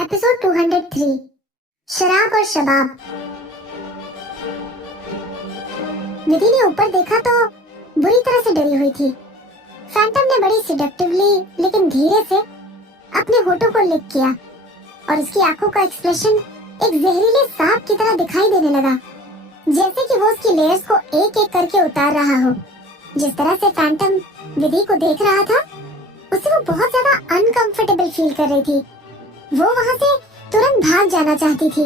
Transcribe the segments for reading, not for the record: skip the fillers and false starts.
Episode 203 शराब और शबाब। विधि ने ऊपर देखा तो बुरी तरह से डरी हुई थी। फैंटम ने बड़ी सिडक्टिवली लेकिन धीरे से अपने होठों को लिक किया और उसकी आंखों का एक्सप्रेशन एक जहरीले सांप की तरह दिखाई देने लगा, जैसे कि वो उसकी लेयर्स को एक एक करके उतार रहा हो। जिस तरह से फैंटम विधि को देख रहा था उससे वो बहुत ज्यादा अनकंफर्टेबल फील कर रही थी। वो वहाँ से तुरंत भाग जाना चाहती थी,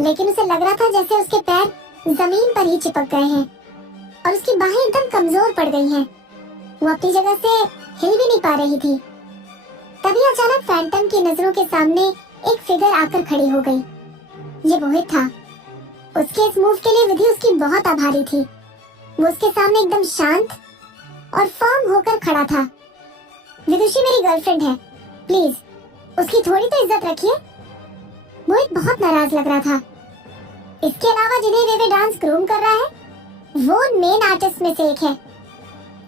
लेकिन उसे लग रहा था जैसे उसके पैर जमीन पर ही चिपक गए हैं और उसकी बाहें एकदम कमजोर पड़ गई हैं। वो अपनी जगह से हिल भी नहीं पा रही थी। तभी अचानक फैंटम की नजरों के सामने एक फिगर आकर खड़ी हो गई। ये मोहित था। उसके इस मूव के लिए विधि उसकी बहुत आभारी थी। वो उसके सामने एकदम शांत और फर्म होकर खड़ा था। विदुषी मेरी गर्लफ्रेंड है, प्लीज उसकी थोड़ी तो इज्जत रखिए। मोहित बहुत नाराज लग रहा था। इसके अलावा जिन्हें वेवे डांस ग्रूम कर रहा है वो मेन आर्टिस्ट में से एक है।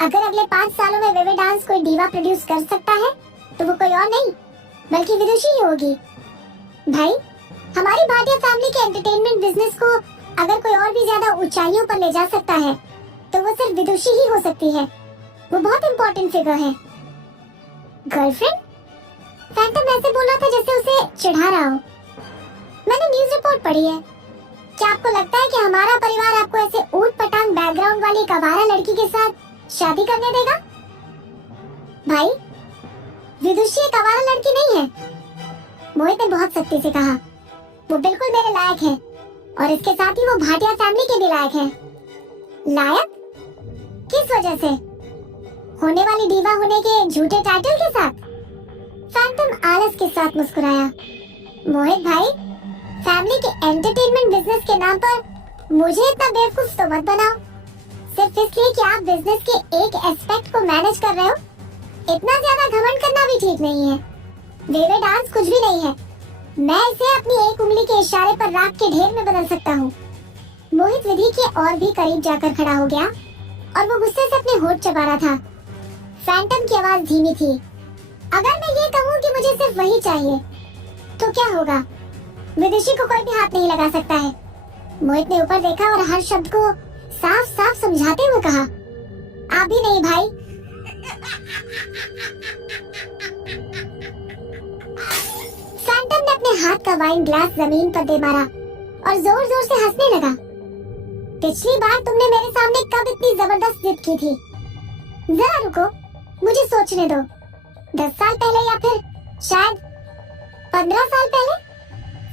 अगर अगले 5 सालों में वेवे डांस कोई डीवा प्रोड्यूस कर सकता है तो वो कोई और नहीं बल्कि विदुषी ही होगी। भाई, हमारी भाटिया फैमिली के एंटरटेनमेंट बिजनेस को अगर कोई और भी ज्यादा ऊंचाइयों पर ले जा सकता है तो वो सिर्फ विदुषी ही हो सकती है। वो बहुत इम्पोर्टेंट फिगर है। गर्लफ्रेंड? फैंटम ऐसे बोल रहा था जैसे उसे चिढ़ा रहा हो। मैंने न्यूज़ रिपोर्ट पढ़ी है। क्या आपको लगता है कि हमारा परिवार आपको ऐसे ऊट पटांग बैकग्राउंड वाली एक आवारा लड़की के साथ शादी करने देगा? भाई, विदुषी एक आवारा लड़की नहीं है। मोहित ने बहुत सख्ती से कहा। वो बिल्कुल मेरे लायक है और इसके साथ ही वो भाटिया फैमिली के भी लायक है। लायक? किस वजह से? होने वाली दीवा होने के झूठे टाइटल के साथ? फैंटम आलस के साथ मुस्कुराया। मोहित भाई, फैमिली के एंटरटेनमेंट बिजनेस के नाम पर मुझे इतना बेवकूफ तो मत बनाओ। सिर्फ इसलिए कि आप बिजनेस के एक एस्पेक्ट को मैनेज कर रहे हो, इतना ज्यादा घमंड करना भी ठीक नहीं है। वेवे डांस कुछ भी नहीं है। मैं इसे अपनी एक उंगली के इशारे पर राख के ढेर में बदल सकता हूँ। मोहित विधि के और भी करीब जाकर खड़ा हो गया और वो गुस्से से अपने होठ चबा रहा था। फैंटम की आवाज धीमी थी। अगर मैं ये कहूँ कि मुझे सिर्फ वही चाहिए तो क्या होगा? विदुषी को कोई भी हाथ नहीं लगा सकता है। मोहित ने ऊपर देखा और हर शब्द को साफ साफ समझाते हुए कहा। आप भी नहीं भाई। फैंटम ने अपने हाथ का वाइन ग्लास जमीन पर दे मारा और जोर जोर से हंसने लगा। पिछली बार तुमने मेरे सामने कब इतनी जबरदस्त जिद की थी? जरा रुको, मुझे सोचने दो। 10 साल पहले या फिर शायद 15 साल पहले?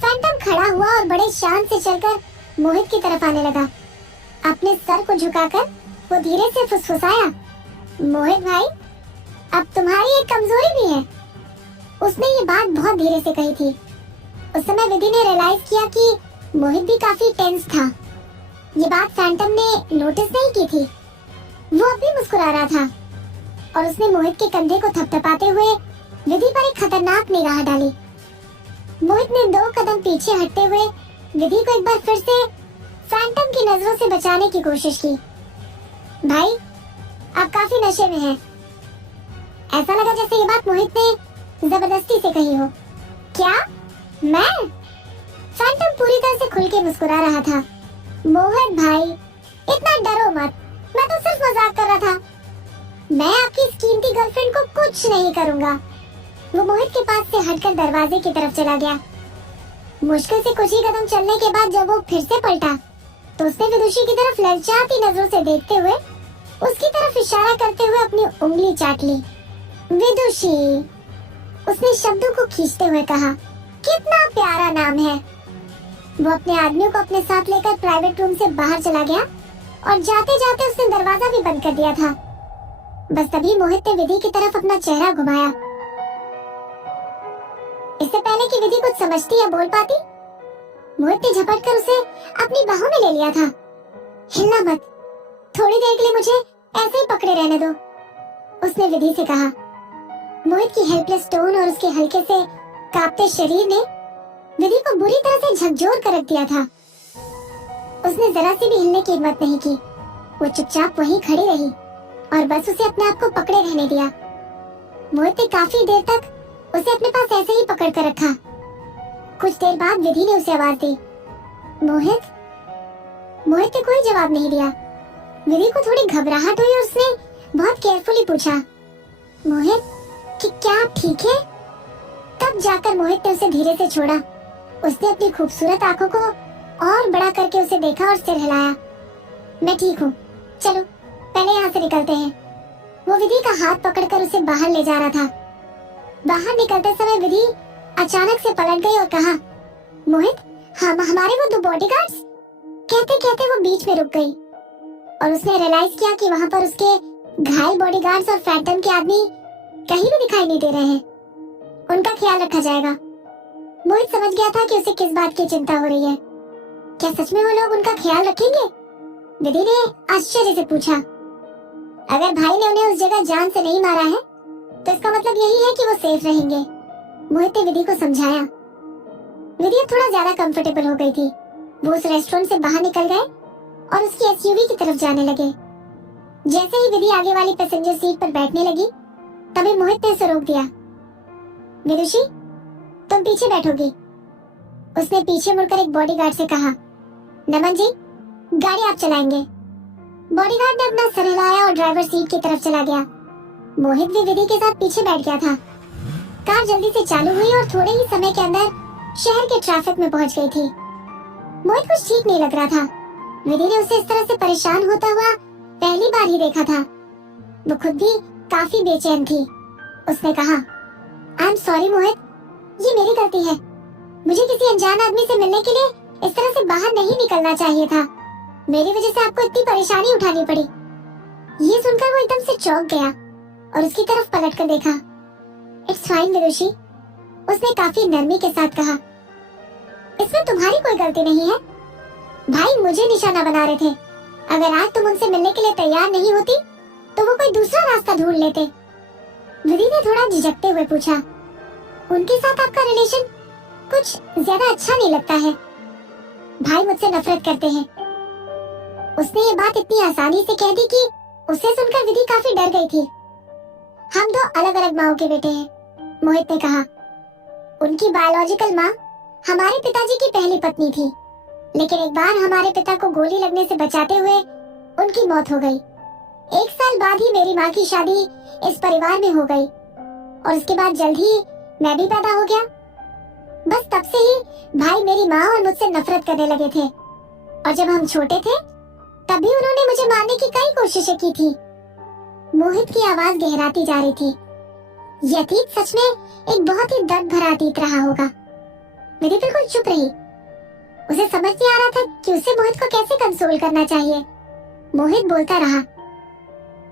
फैंटम खड़ा हुआ और बड़े शान से चलकर मोहित की तरफ आने लगा। अपने सर को झुकाकर वो धीरे से फुसफुसाया। मोहित भाई, अब तुम्हारी एक कमजोरी भी है। उसने ये बात बहुत धीरे से कही थी। उस समय विधि ने रियलाइज किया कि मोहित भी काफी टेंस था। ये बात फैंटम ने नोटिस नहीं की थी। वो अब भी मुस्कुरा रहा था और उसने मोहित के कंधे को थपथपाते हुए विधि पर एक खतरनाक निगाह डाली। मोहित ने 2 कदम पीछे हटते हुए विधि को एक बार फिर से फैंटम की नजरों से बचाने की कोशिश की। भाई, आप काफी नशे में हैं। ऐसा लगा जैसे ये बात मोहित ने जबरदस्ती से कही हो। क्या? मैं? फैंटम पूरी तरह से खुल के मुस्कुरा रहा था। मोहित भाई, इतना डरो मत। मैं तो सिर्फ मजाक कर रहा था। मैं आपकी इस कीमती गर्लफ्रेंड को कुछ नहीं करूंगा। वो मोहित के पास से हटकर दरवाजे की तरफ चला गया। मुश्किल से कुछ ही कदम चलने के बाद जब वो फिर से पलटा तो उसने विदुषी की तरफ ललचाती नजरों से देखते हुए उसकी तरफ इशारा करते हुए अपनी उंगली चाट ली। विदुषी, उसने शब्दों को खींचते हुए कहा। कितना प्यारा नाम है। वो अपने आदमियों को अपने साथ लेकर प्राइवेट रूम से बाहर चला गया और जाते जाते उसने दरवाजा भी बंद कर दिया था। बस तभी मोहित ने विधि की तरफ अपना चेहरा घुमाया। इससे पहले कि विधि कुछ समझती या बोल पाती, मोहित ने झपट कर उसे अपनी बाहों में ले लिया था। हिलना मत, थोड़ी देर के लिए मुझे ऐसे ही पकड़े रहने दो, उसने विधि से कहा। मोहित की हेल्पलेस टोन और उसके हल्के से कांपते शरीर ने विधि को बुरी तरह से झकझोर कर रख दिया था। उसने जरा सी भी हिलने की हिम्मत नहीं की। वो चुपचाप वहीं खड़ी रही और बस उसे अपने आप को पकड़े रहने दिया। मोहित ने काफी देर तक उसे अपने पास ऐसे ही पकड़ कर रखा। कुछ देर बाद विधि ने उसे आवाज दी, मोहित। मोहित ने कोई जवाब नहीं दिया। विधि को थोड़ी घबराहट हुई और उसने बहुत केयरफुली पूछा, मोहित कि क्या आप ठीक है? तब जाकर मोहित ने उसे धीरे से छोड़ा। उसने अपनी खूबसूरत आंखों को और बड़ा करके उसे देखा और सिर हिलाया। मैं ठीक हूँ, चलो पहले यहाँ से निकलते हैं। वो विधि का हाथ पकड़कर उसे बाहर ले जा रहा था। बाहर निकलते समय विधि अचानक से पलट गई और कहा, मोहित, हम हमारे वो 2 बॉडीगार्ड्स। कहते कहते वो बीच में रुक गई और उसने रियलाइज किया कि वहाँ पर उसके घायल बॉडीगार्ड्स और फैंटम के आदमी कहीं भी दिखाई नहीं दे रहे हैं। उनका ख्याल रखा जाएगा। मोहित समझ गया था कि उसे किस बात की चिंता हो रही है। क्या सच में वो लोग उनका ख्याल रखेंगे? विधि ने आश्चर्य से पूछा। अगर भाई ने उन्हें उस जगह जान से नहीं मारा है तो इसका मतलब यही है कि वो सेफ रहेंगे। मोहित ने विधि को समझाया। विधि अब थोड़ा ज्यादा कंफर्टेबल हो गई थी। वो उस रेस्टोरेंट से बाहर निकल गए और उसकी एसयूवी की तरफ जाने लगे। जैसे ही विधि आगे वाली पैसेंजर सीट पर बैठने लगी तभी मोहित ने उसे रोक दिया। विदुषी, तुम पीछे बैठोगी। उसने पीछे मुड़कर एक बॉडीगार्ड से कहा, नमन जी, गाड़ी आप चलाएंगे। बॉडीगार्ड ने अपना सर हिलाया और ड्राइवर सीट की तरफ चला गया। मोहित भी विधि के साथ पीछे बैठ गया था। कार जल्दी से चालू हुई और थोड़े ही समय के अंदर शहर के ट्रैफिक में पहुंच गई थी। मोहित कुछ ठीक नहीं लग रहा था। विधि ने उसे इस तरह से परेशान होता हुआ पहली बार ही देखा था। वो खुद भी काफी बेचैन थी। उसने कहा, आई एम सॉरी मोहित, ये मेरी गलती है। मुझे किसी अनजान आदमी से मिलने के लिए इस तरह से बाहर नहीं निकलना चाहिए था। मेरी वजह से आपको इतनी परेशानी उठानी पड़ी। ये सुनकर वो एकदम से चौंक गया और उसकी तरफ पलट कर देखा। इट्स फाइन विदुषी, उसने काफी नरमी के साथ कहा। इसमें तुम्हारी कोई गलती नहीं है। भाई मुझे निशाना बना रहे थे। अगर आज तुम उनसे मिलने के लिए तैयार नहीं होती तो वो कोई दूसरा रास्ता ढूंढ लेते। विधि ने थोड़ा झिझकते हुए पूछा, उनके साथ आपका रिलेशन कुछ ज्यादा अच्छा नहीं लगता है। भाई मुझसे नफरत करते हैं। उसने ये बात इतनी आसानी से कह दी कि उसे सुनकर विधि काफी डर गई थी। हम 2 अलग अलग माओ के बेटे हैं, मोहित ने कहा। उनकी बायोलॉजिकल माँ हमारे पिताजी की पहली पत्नी थी, लेकिन एक बार हमारे पिता को गोली लगने से बचाते हुए उनकी मौत हो गई। 1 साल बाद ही मेरी माँ की शादी इस परिवार में हो गई और उसके बाद जल्द ही मैं भी पैदा हो गया। बस तब से ही भाई मेरी माँ और मुझसे नफरत करने लगे थे और जब हम छोटे थे तब भी उन्होंने मुझे मारने की कई कोशिशें की थी। मोहित की आवाज गहराती जा रही थी। यह अतीत सच में एक बहुत ही दर्द भरा अतीत रहा होगा। विधि बिल्कुल चुप रही। उसे समझ नहीं आ रहा था कि उसे मोहित को कैसे कंसोल करना चाहिए। मोहित बोलता रहा,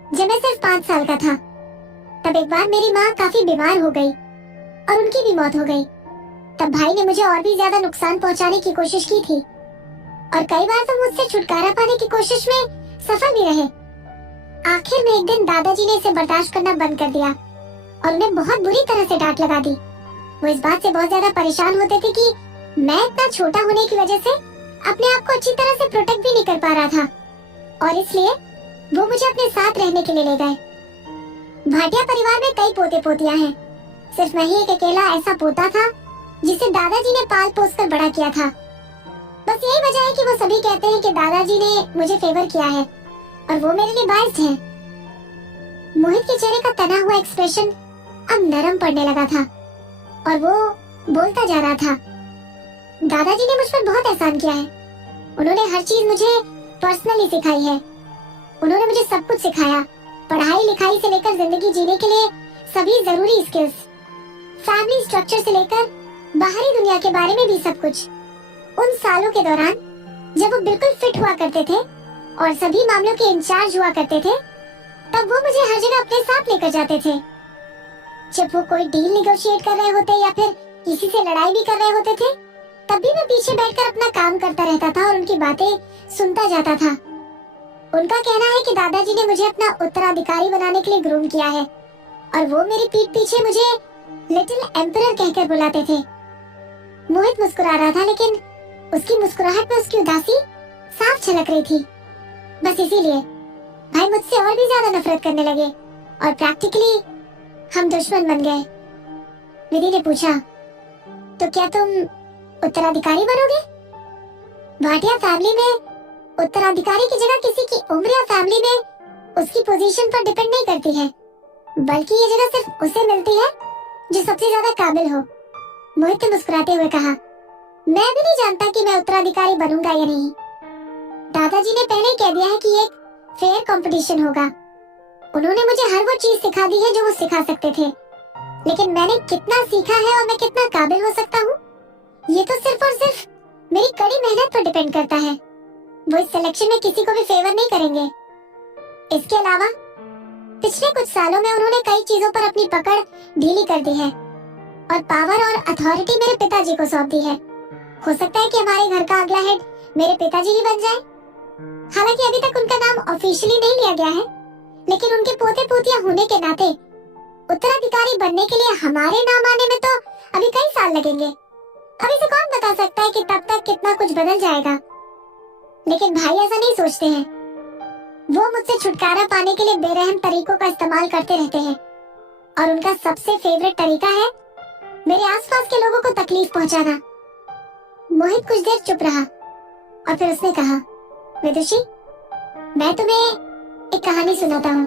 जब मैं सिर्फ 5 साल का था तब एक बार मेरी माँ काफी बीमार हो गई और उनकी भी मौत हो गई। तब भाई ने मुझे और भी ज्यादा नुकसान पहुंचाने की कोशिश की थी और कई बार तो मुझसे छुटकारा पाने की कोशिश में सफल भी रहे। आखिर में एक दिन दादाजी ने इसे बर्दाश्त करना बंद कर दिया और उन्हें बहुत बुरी तरह से डांट लगा दी। वो इस बात से बहुत ज्यादा परेशान होते थे कि मैं इतना छोटा होने की वजह से अपने आप को अच्छी तरह से प्रोटेक्ट भी नहीं कर पा रहा था और इसलिए वो मुझे अपने साथ रहने के लिए ले गए। भाटिया परिवार में कई पोते पोतियां हैं, सिर्फ मैं ही एक अकेला ऐसा पोता था जिसे दादाजी ने पाल पोस कर बड़ा किया था। बस यही वजह है कि वो सभी कहते हैं कि दादाजी ने मुझे फेवर किया है और वो मेरे लिए बाइस्ड है। मोहित के चेहरे का तना हुआ एक्सप्रेशन अब नरम पड़ने लगा था और वो बोलता जा रहा था, दादाजी ने मुझ पर बहुत एहसान किया है। उन्होंने हर चीज मुझे पर्सनली सिखाई है। उन्होंने मुझे सब कुछ सिखाया, पढ़ाई लिखाई से लेकर जिंदगी जीने के लिए सभी जरूरी स्किल्स, फैमिली स्ट्रक्चर से लेकर बाहरी दुनिया के बारे में भी सब कुछ। उन सालों के दौरान जब वो बिल्कुल फिट हुआ करते थे और सभी मामलों के इंचार्ज हुआ करते थे, तब वो मुझे हर जगह अपने साथ लेकर जाते थे। जब वो कोई डील निगोशिएट कर रहे होते या फिर किसी से लड़ाई भी कर रहे होते थे, तब भी मैं पीछे बैठकर अपना काम करता रहता था और उनकी बातें सुनता जाता था। उनका कहना है कि दादाजी ने मुझे अपना उत्तराधिकारी बनाने के लिए ग्रूम किया है और वो मेरी पीठ पीछे मुझे लिटिल एम्परर कहकर बुलाते थे। मोहित मुस्कुरा रहा था, लेकिन उसकी मुस्कुराहट में उसकी उदासी साफ झलक रही थी। बस इसीलिए भाई मुझसे और भी ज्यादा नफरत करने लगे और प्रैक्टिकली हम दुश्मन बन गए। विधि ने पूछा, तो क्या तुम उत्तराधिकारी बनोगे? भाटिया फैमिली में उत्तराधिकारी की जगह किसी की उम्र या फैमिली में उसकी पोजीशन पर डिपेंड नहीं करती है, बल्कि ये जगह सिर्फ उसे मिलती है जो सबसे ज्यादा काबिल हो। मोहित ने मुस्कुराते हुए कहा, मैं भी नहीं जानता कि मैं उत्तराधिकारी बनूंगा या नहीं। दादाजी ने पहले ही कह दिया है कि ये एक फेयर कंपटीशन होगा। उन्होंने मुझे हर वो चीज सिखा दी है जो वो सिखा सकते थे, लेकिन मैंने कितना सीखा है और मैं कितना काबिल हो सकता हूँ, ये तो सिर्फ और सिर्फ मेरी कड़ी मेहनत पर डिपेंड करता है। वो इस सिलेक्शन में किसी को भी फेवर नहीं करेंगे। इसके अलावा पिछले कुछ सालों में उन्होंने कई चीजों पर अपनी पकड़ ढीली कर दी है और पावर और अथॉरिटी मेरे पिताजी को सौंप दी है। हो सकता है कि हमारे घर का अगला हेड मेरे पिताजी ही बन जाए। हालांकि अभी तक उनका नाम ऑफिशियली नहीं लिया गया है, लेकिन उनके पोते पोतिया होने के नाते उत्तराधिकारी बनने के लिए हमारे नाम आने में तो अभी कई साल लगेंगे। अभी से कौन बता सकता है कि तब तक कितना कुछ बदल जाएगा। लेकिन भाई ऐसा नहीं सोचते हैं। वो मुझसे छुटकारा पाने के लिए बेरहम तरीकों का इस्तेमाल करते रहते हैं और उनका सबसे फेवरेट तरीका है मेरे आसपास के लोगों को तकलीफ पहुंचाना। मोहित कुछ देर चुप रहा और फिर उसने कहा, विदुषी, मैं तुम्हें एक कहानी सुनाता हूँ।